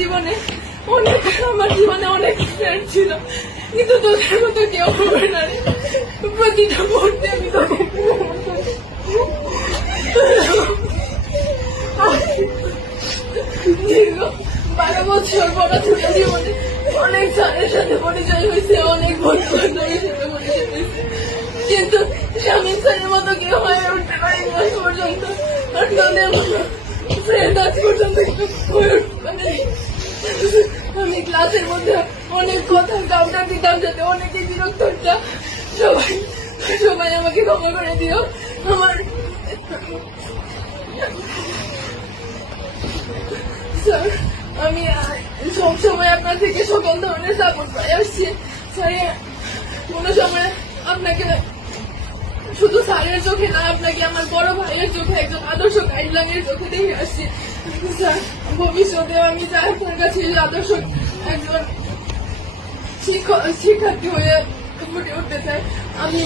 জীবনে অনেক ফ্রেন্ড ছিল, কিন্তু তোদের মতো কেউ হবে না রে। প্রতিটা মুহূর্তে আমি তোকে দীর্ঘ 12 বছর পড়াশোনা জীবনে অনেক স্যারের সাথে পরিচয় হয়েছে, অনেক বন্ধু বান্ধবের সাথে পরিচয় হয়েছে, কিন্তু শামীম স্যারের মতো কেউ হয়ে উঠতে পারিনি আজ পর্যন্ত। আর তোদের মতো ফ্রেন্ড আজ পর্যন্ত হয়ে উঠতে পারেনি। আমি ক্লাসের মধ্যে অনেক কথা কাউন্টার দিতাম, যাতে অনেকে বিরক্ত হতো। সবাই আমাকে ক্ষমা করে দিও। আমার স্যার, আমি সবসময় আপনার থেকে সকল ধরনের সাপোর্ট পাই আসছি। স্যার, কোনো সময় আপনাকে শুধু স্যারের চোখে না, আপনাকে আমার বড় ভাইয়ের চোখে, একজন আদর্শ গাইডলাইনের চোখে দেখে আসছি। স্যার, ভবিষ্যতে আমি চাই আপনার কাছে আদর্শ একজন শিক্ষার্থী হয়ে ফুটে উঠতে চাই। আমি